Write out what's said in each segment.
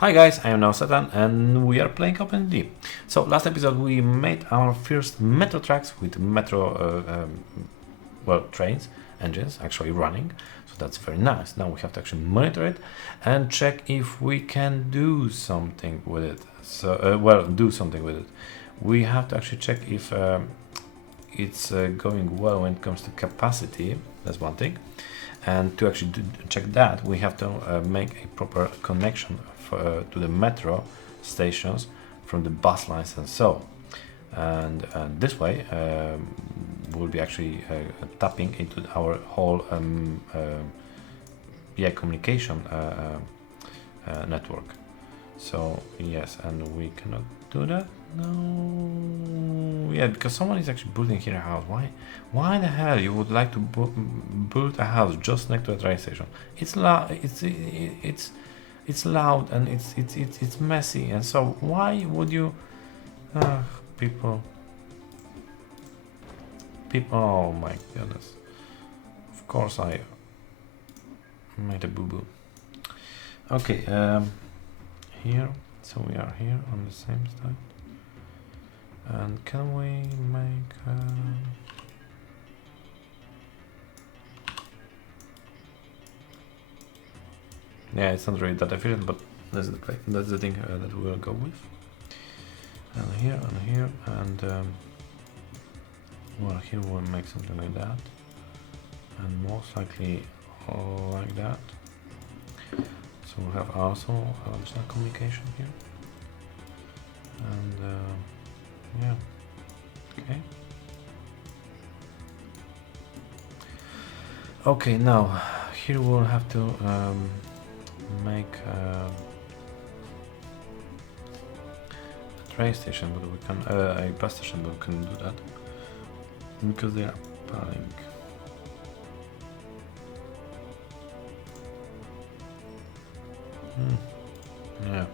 Hi guys, I am now Satan and we are playing OpenTTD. So last episode we made our first metro tracks with metro trains, engines actually running. So that's very nice. Now we have to actually monitor it and check if we can do something with it. So do something with it. We have to actually check if it's going well when it comes to capacity. That's one thing. And to actually check that, we have to make a proper connection to the metro stations from the bus lines and so. And this way, we'll be actually tapping into our whole communication network. So yes, and we cannot do that. No, yeah, because someone is actually building here a house. Why the hell you would like to build a house just next to a train station? It's loud. It's loud and it's messy. And so why would you, people? Oh my goodness! Of course I made a boo boo. Okay, here. So we are here on the same side. And can we make yeah, it's not really that efficient, but that's the thing that we will go with. And here, and well, here we'll make something like that, and most likely like that. So we'll have also additional communication here, and yeah, okay. Okay, now here we'll have to make a train station, but we can a bus station, but we can do that because they are planning. Yeah.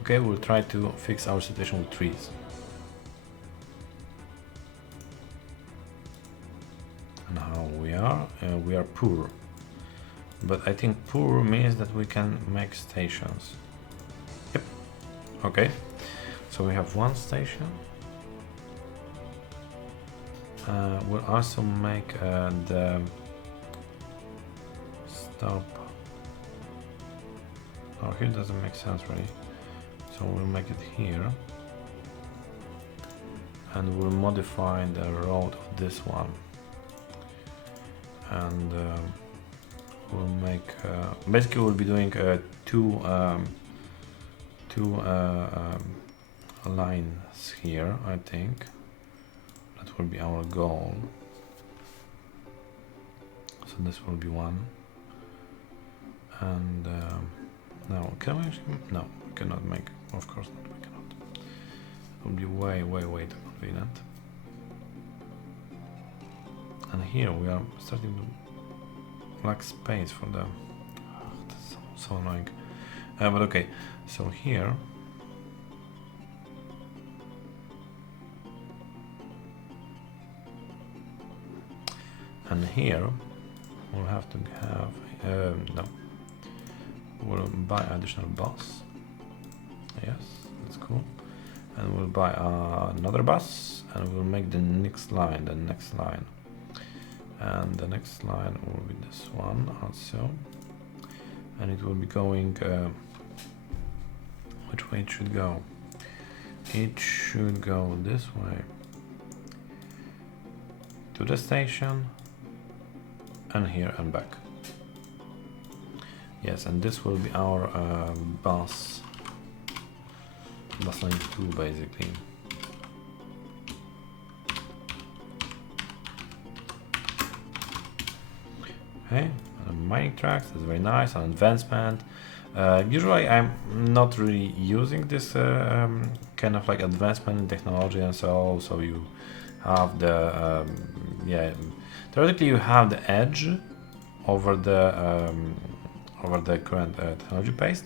Okay, we'll try to fix our situation with trees. And how we are poor. But I think poor means that we can make stations. Yep. Okay. So we have one station. We'll also make the stop. Oh, here doesn't make sense really. So we'll make it here. And we'll modify the road of this one. And we'll make basically we'll be doing two lines here. I think that will be our goal. So this will be one. And now can we actually, no, we cannot make, of course not, we cannot. It will be way too convenient. And here we are starting to lack space for the, that's so annoying. But okay, so here and here we'll have to have no, we'll buy additional bus. Yes, that's cool. And we'll buy another bus, and we'll make the next line. And the next line will be this one also, and it will be going which way it should go. It should go this way to the station and here and back. Yes, and this will be our bus line 2 basically. Okay, mining tracks, that's very nice, an advancement. Usually I'm not really using this kind of like advancement in technology and so you have the theoretically you have the edge over the current technology paste,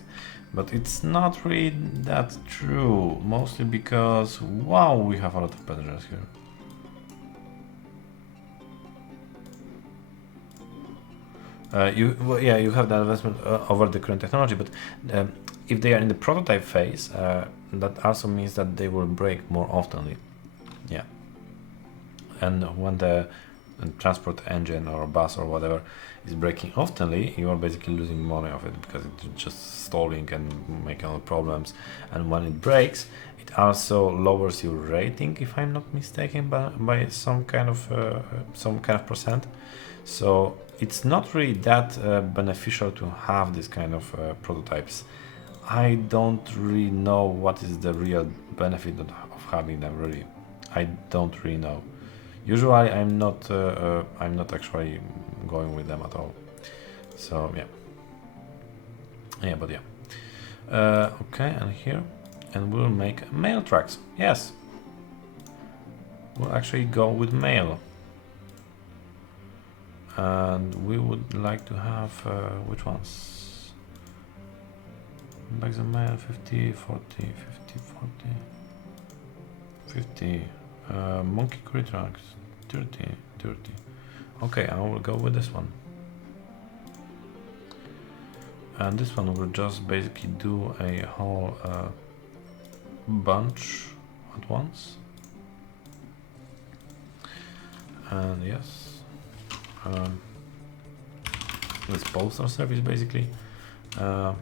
but it's not really that true, mostly because wow, we have a lot of passengers here. Yeah, you have the investment over the current technology, but if they are in the prototype phase, that also means that they will break more oftenly. Yeah, and when the transport engine or bus or whatever is breaking oftenly, you are basically losing money of it because it's just stalling and making all problems. And when it breaks, it also lowers your rating, if I'm not mistaken, by some kind of percent. So it's not really that beneficial to have this kind of prototypes. I don't really know what is the real benefit of having them. Really, I don't really know. Usually, I'm not actually going with them at all. So but okay, and here, and we'll make mail tracks. Yes, we'll actually go with mail. And we would like to have which ones? Bags of mail 50, 40, 50, 40, 50. Monkey curry tracks 30, 30. Okay, I will go with this one. And this one will just basically do a whole bunch at once. And yes. This postal service basically. Yeah,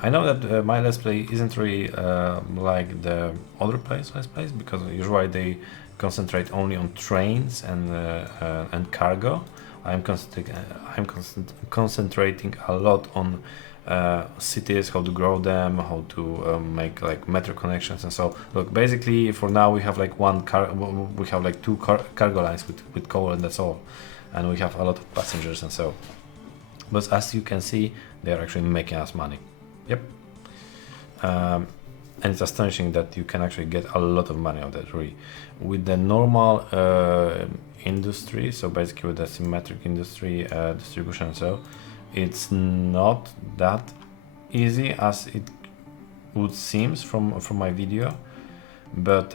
I know that my Let's Play isn't really like the other Let's Plays because usually they concentrate only on trains and cargo. I'm concentrating a lot on cities, how to grow them, how to make like metro connections, and so look. Basically, for now we have like we have like two cargo lines with coal, and that's all, and we have a lot of passengers, and so. But as you can see, they are actually making us money. Yep. And it's astonishing that you can actually get a lot of money out of that, really. With the normal industry, so basically with the symmetric industry distribution, so it's not that easy as it would seems from my video. But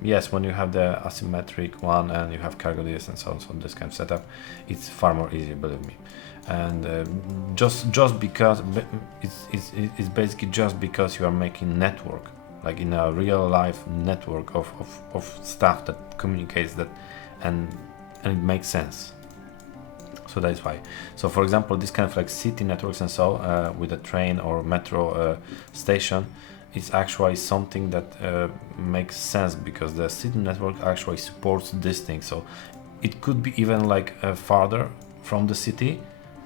yes, when you have the asymmetric one and you have cargo deals and so on, so this kind of setup, it's far more easy, believe me. And just because it's basically just because you are making network, like in a real life network of stuff that communicates that, and it makes sense. So that's why. So for example, this kind of like city networks and so with a train or metro station, it's actually something that makes sense because the city network actually supports this thing. So it could be even like farther from the city,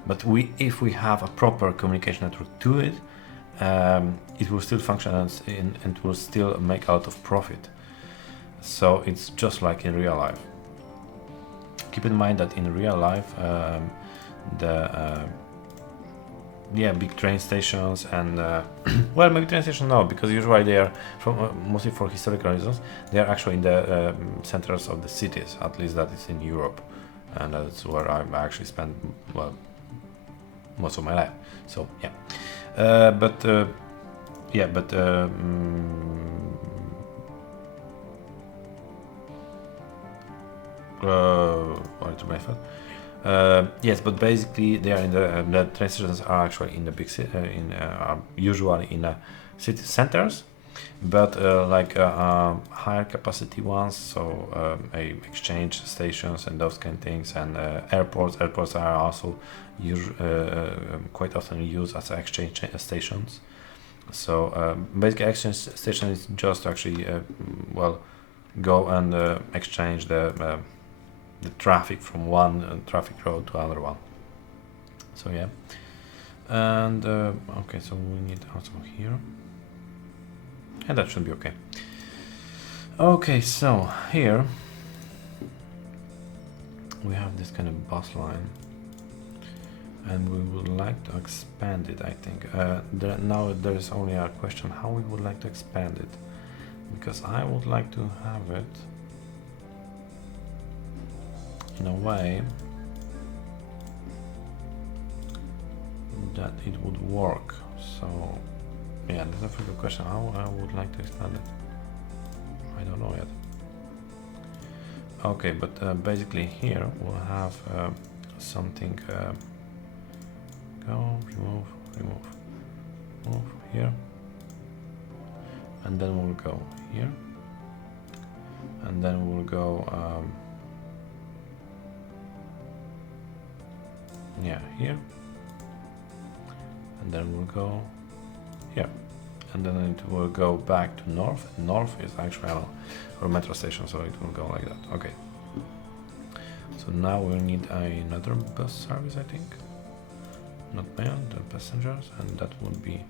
but if we have a proper communication network to it, it will still function and will still make a lot of profit. So it's just like in real life. Keep in mind that in real life, big train stations and well, maybe train stations no, because usually they are mostly for historical reasons. They are actually in the centers of the cities. At least that is in Europe, and that's where I actually spend most of my life. So yeah, yes, but basically they are in the train stations are actually in the big usually in the city centers, but higher capacity ones, so exchange stations and those kind of things, and airports are also quite often used as exchange stations. So basically exchange station is just to actually go and exchange the traffic from one traffic road to another one. So yeah, and okay, so we need also here, and that should be okay. Okay, so here we have this kind of bus line, and we would like to expand it. I think now there is only a question how we would like to expand it, because I would like to have it in a way that it would work. So yeah, that's a very good question. How I would like to expand it. I don't know yet. Okay, but basically here we'll have something. Go, remove, move here, and then we'll go here, and then we'll go yeah, here, and then we'll go here, and then it will go back to north. North is actually our metro station, so it will go like that. Okay, so now we need another bus service, I think. Not mail, the passengers, and that would be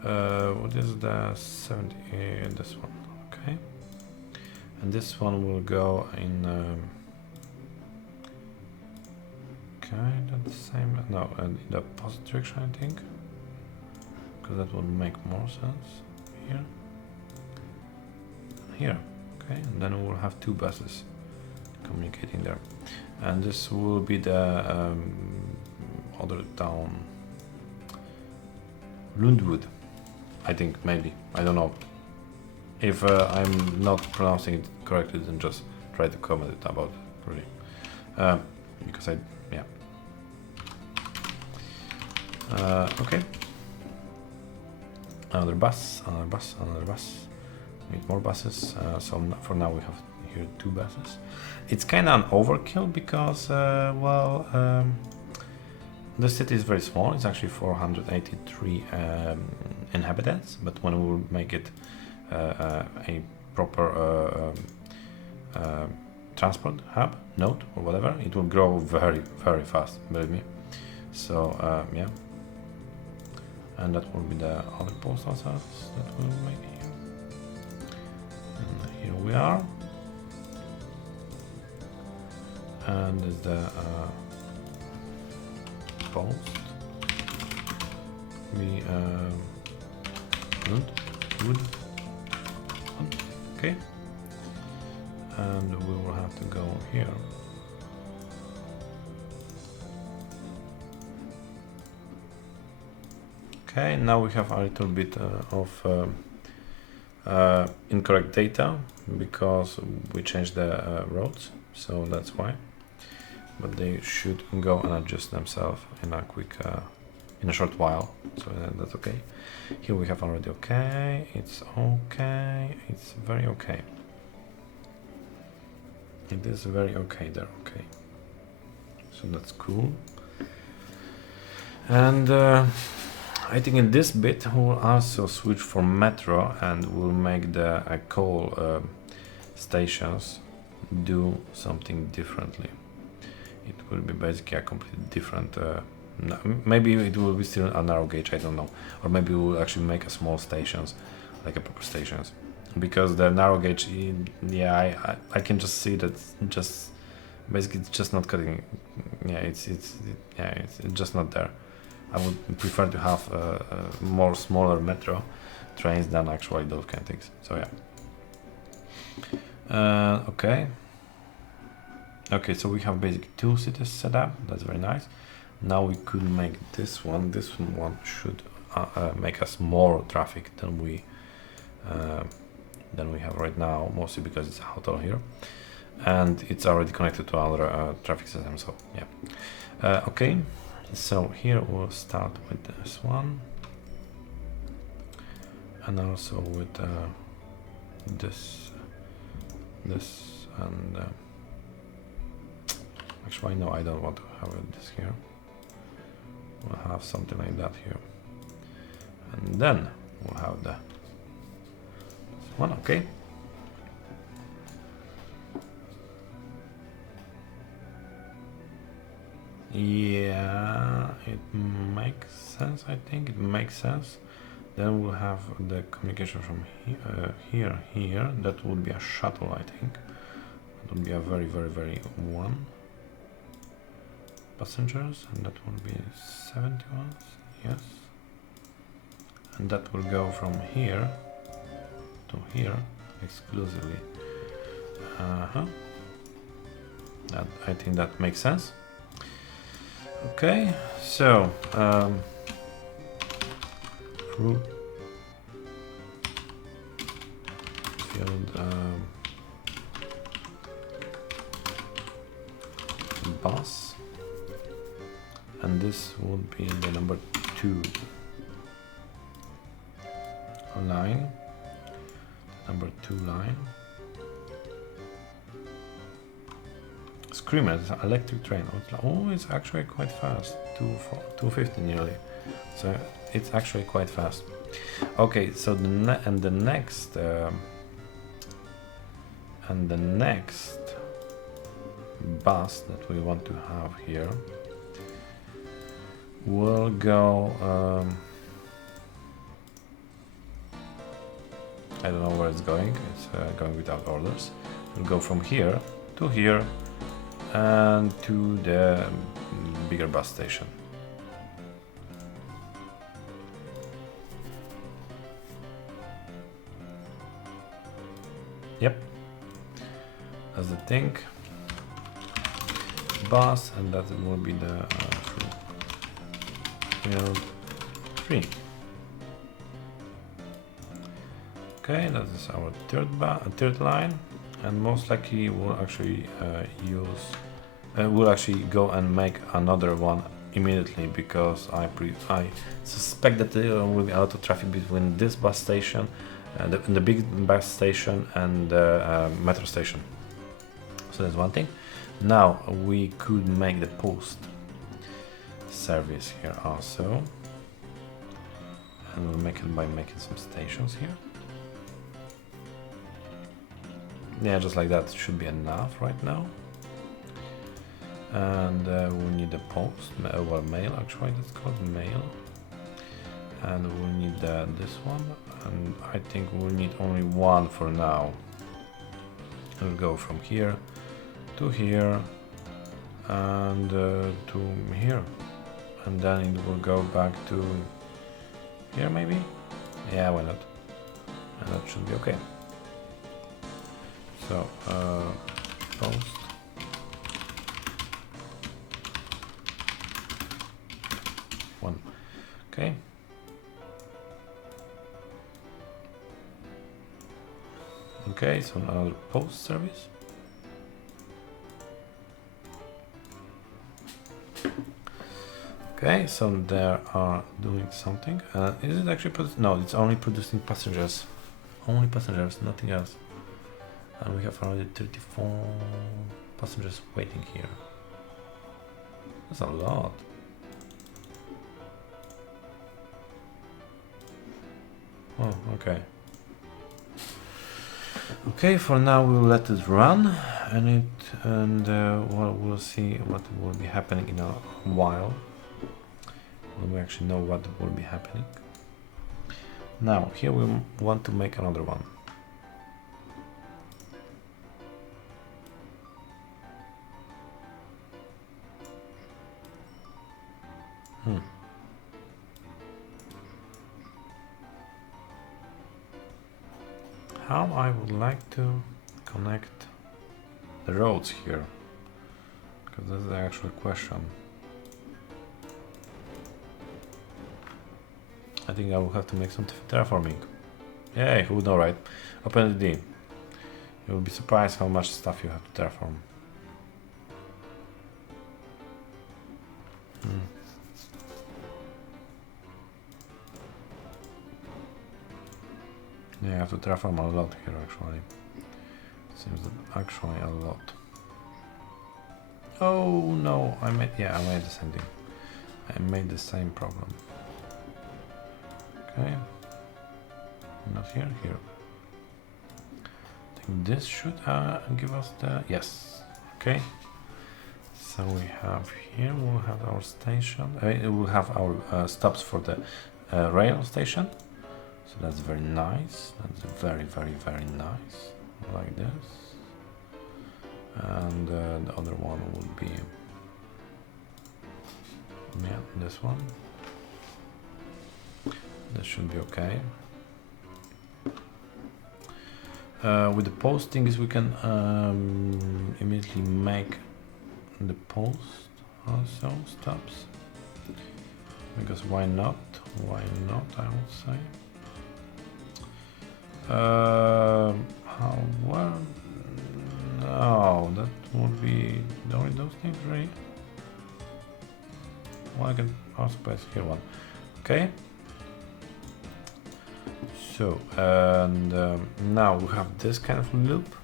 what is the 70, this one. Okay, and this one will go in kind of the same, no, in the opposite direction, I think, because that would make more sense. Here, here. Okay, and then we'll have two buses communicating there, and this will be the other town, Lundwood, I think, maybe, I don't know. If I'm not pronouncing it correctly, then just try to comment it about it, really, because yeah. Okay, another bus, need more buses, so for now we have here two buses. It's kind of an overkill because, well, the city is very small. It's actually 483 inhabitants, but when we will make it a proper transport hub, node, or whatever, it will grow very, very fast, believe me. So, yeah. And that will be the other postal service that we'll make here. And here we are. And there's the post. We wood. Okay. And we will have to go here. Okay, now we have a little bit of incorrect data because we changed the roads, so that's why. But they should go and adjust themselves in a quick, in a short while, so that's okay. Here we have already okay, it's very okay. It is very okay there, okay. So that's cool. And I think in this bit we'll also switch for metro and we'll make the coal stations do something differently. It will be basically a completely different, maybe it will be still a narrow gauge, I don't know. Or maybe we'll actually make a small stations, like a proper stations. Because the narrow gauge, yeah, I can just see that just, basically it's just not cutting, yeah, it's just not there. I would prefer to have more smaller metro trains than actually those kind of things. So yeah. Okay. Okay, so we have basically two cities set up. That's very nice. Now we could make this one. This one should make us more traffic than we have right now, mostly because it's a hotel here, and it's already connected to another traffic system. So yeah. Okay. So here we'll start with this one, and also with this, and actually no, I don't want to have this here. We'll have something like that here, and then we'll have this one. Okay. Yeah, it makes sense. I think it makes sense. Then we'll have the communication from here. That would be a shuttle, I think. That would be a very, very, very one passengers, and that will be 71. Yes. And that will go from here to here exclusively. That, I think that makes sense. Okay, so build bus, and this would be the number 2 line, number 2 line. Screamer, electric train. Oh, it's actually quite fast. 250 nearly. So it's actually quite fast. Okay, so the next bus that we want to have here will go. I don't know where it's going. It's going without orders. We'll go from here to here and to the bigger bus station. Yep, that's the thing. Bus, and that will be the field 3. Okay, that is our third line, and most likely we'll actually we'll actually go and make another one immediately, because I suspect that there will be a lot of traffic between this bus station, the big bus station, and the metro station. So that's one thing. Now we could make the post service here also, and we'll make it by making some stations here. Yeah, just like that should be enough right now. And we need a post, well, mail actually, that's called mail. And we'll need this one, and I think we'll need only one for now. We'll go from here to here and to here, and then it will go back to here maybe? Yeah, why not? And that should be okay. So, post. One. Okay. Okay, so another post service. Okay, so they are doing something. Is it actually no, it's only producing passengers. Only passengers, nothing else. And we have already 34 passengers waiting here. That's a lot. Oh, okay. Okay, for now we will let it run, and well, we'll see what will be happening in a while. When we actually know what will be happening. Now here we want to make another one. How I would like to connect the roads here, because that's the actual question. I think I will have to make some terraforming. Yay, who would know, right? OpenTTD. You will be surprised how much stuff you have to terraform. Yeah, I have to terraform a lot here actually. Seems that actually a lot. Oh no, I made the same thing. I made the same problem. Okay. Not here, here. I think this should give us the yes. Okay. So we have here, we'll have our station. We'll have our stops for the rail station. So that's very nice. That's very, very, very nice. Like this. And the other one would be, yeah, this one. That should be okay. With the postings, we can immediately make the post also stops. Because why not? Why not? I would say. Well, no, that would be only those things, really. Well, I can also place here one. Okay. So, and now we have this kind of loop.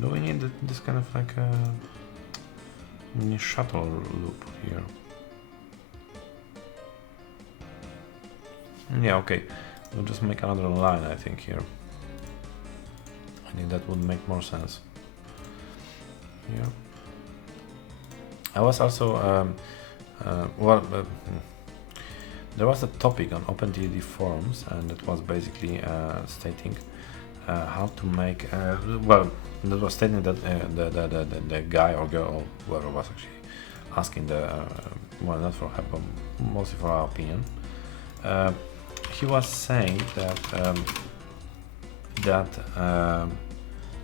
Do we need this kind of like a mini shuttle loop here? Yeah, okay. We'll just make another line, I think, here. I think that would make more sense. Yeah. I was also, there was a topic on OpenTTD forums, and it was basically stating how to make, well, that was stating that the guy or girl, or whoever was actually asking well, not for help, but mostly for our opinion. He was saying that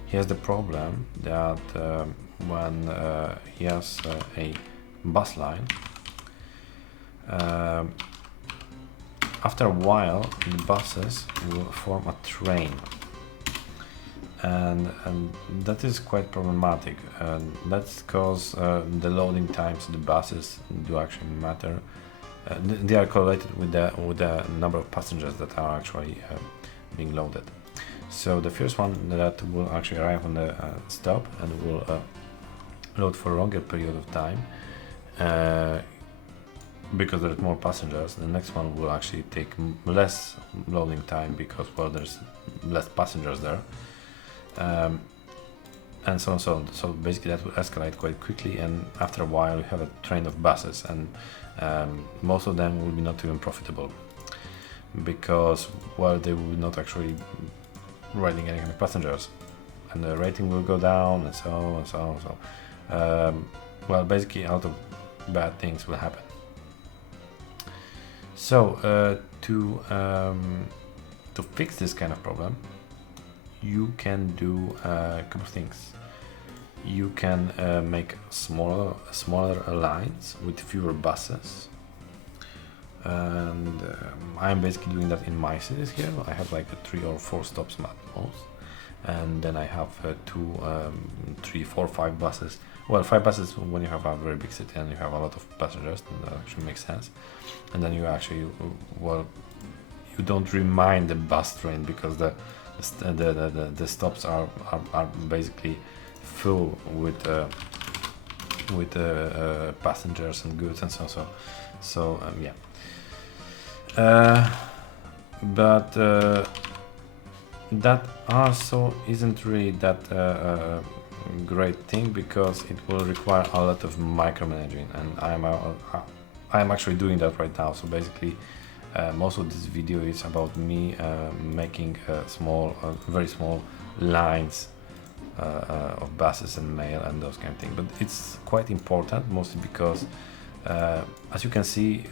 he has the problem that when he has a bus line, after a while the buses will form a train, and that is quite problematic, and that's because the loading times of the buses do actually matter. They are correlated with the number of passengers that are actually being loaded. So the first one that will actually arrive on the stop and will load for a longer period of time because there's more passengers. The next one will actually take less loading time because, well, there's less passengers there, and so on. So basically that will escalate quite quickly, and after a while you have a train of buses, and most of them will be not even profitable because, well, they will not actually riding any kind of passengers, and the rating will go down, and so on and so on. So well, basically a lot of bad things will happen. So to fix this kind of problem, you can do a couple of things. You can make smaller lines with fewer buses, and I'm basically doing that in my cities here. I have like 3 or 4 stops at most, and then I have 2, 3, 4, 5 buses. Well, 5 buses when you have a very big city and you have a lot of passengers, then that actually makes sense. And then you actually, well, you don't remind the bus train because the stops are basically full with passengers and goods and so yeah. But that also isn't really that great thing because it will require a lot of micromanaging, and I'm actually doing that right now. So basically most of this video is about me making very small lines of buses and mail and those kind of things. But it's quite important, mostly because as you can see,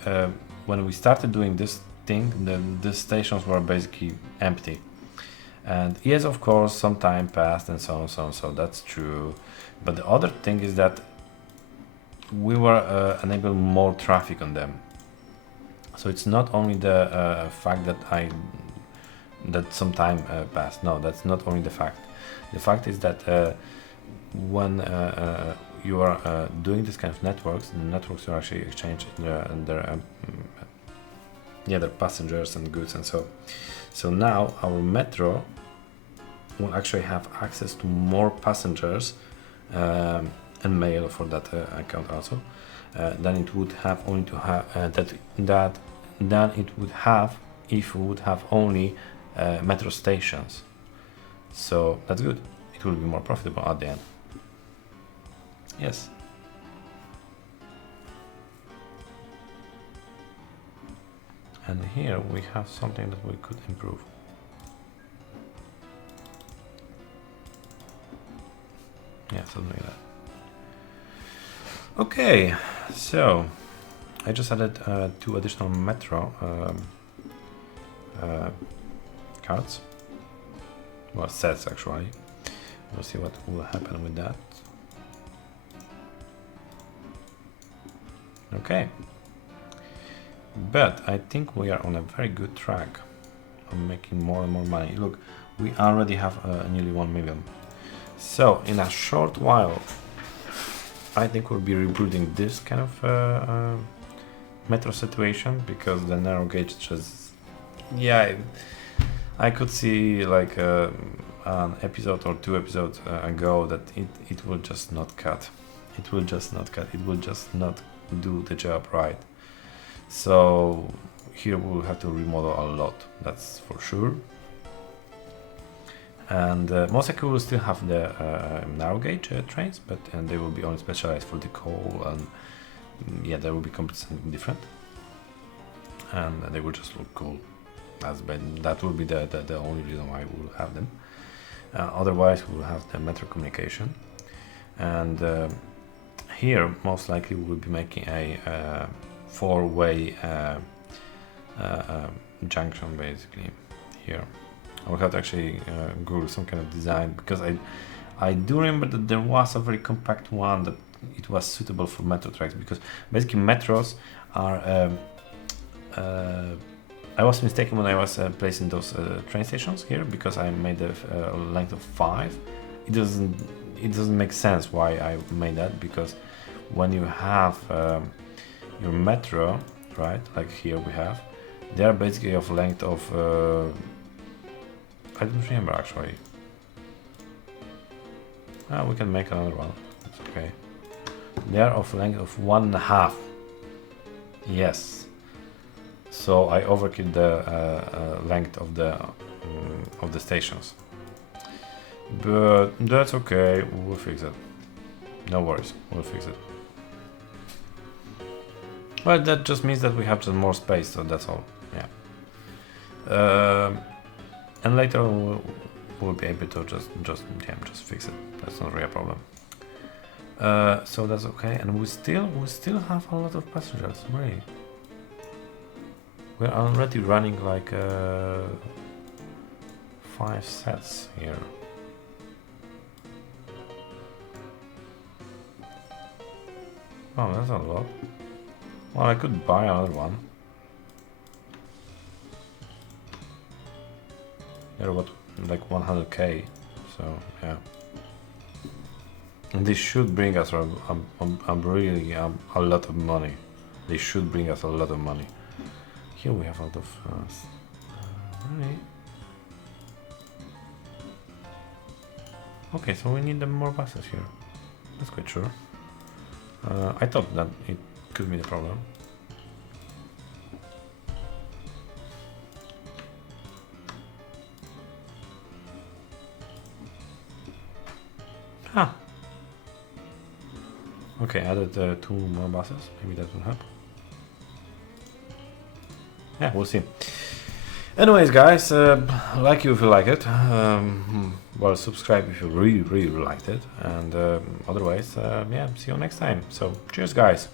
when we started doing this thing, the stations were basically empty. And yes, of course, some time passed and so on, so that's true. But the other thing is that we were enabling more traffic on them. So it's not only the fact that some time passed. No, that's not only the fact. The fact is that when you are doing this kind of networks, the networks will actually exchange their passengers and goods and so. So now our metro will actually have access to more passengers and mail for that account also than it would have only to have than it would have if we would have only metro stations. So that's good. It will be more profitable at the end. Yes. And here we have something that we could improve. Yeah, something like that. Okay, so I just added 2 additional metro cards. Well, sets actually. We'll see what will happen with that. Okay. But I think we are on a very good track. I'm making more and more money. Look, we already have nearly 1 million. So in a short while, I think we'll be rebuilding this kind of metro situation, because the narrow gauge just, yeah, I could see like an episode or 2 episodes ago that it will just not cut. It will just not cut. It will just not do the job right. So here we'll have to remodel a lot, that's for sure. And most likely we'll still have the narrow gauge trains, but they will be only specialized for the coal, and yeah, they will be completely different, and they will just look cool. That will be the only reason why we'll have them. Otherwise we'll have the metro communication, and here most likely we'll be making a 4-way junction basically here. I will have to actually Google some kind of design, because I do remember that there was a very compact one that it was suitable for metro tracks, because basically metros are I was mistaken when I was placing those train stations here, because I made a length of 5. It doesn't make sense why I made that, because when you have your metro, right, like here we have, they are basically of length of I don't remember actually. We can make another one, it's okay. They are of length of 1.5. Yes. So I overkill the length of the stations. But that's okay, we'll fix it. No worries, we'll fix it. Well, that just means that we have just more space, so that's all. Yeah. And later we'll be able to just fix it. That's not really a problem. So that's okay, and we still have a lot of passengers. Really, we're already running like 5 sets here. Oh, that's a lot. Well, I could buy another one. They're what, like 100k, so yeah. And this should bring us really a lot of money. They should bring us a lot of money. Here we have a lot of really. Okay, so we need more buses here. That's quite sure. I thought that it could be the problem. Huh. Okay, added 2 more buses. Maybe that will help. Yeah, we'll see. Anyways, guys, like you if you like it. Well, subscribe if you really liked it. And otherwise, yeah, see you next time. So, cheers, guys.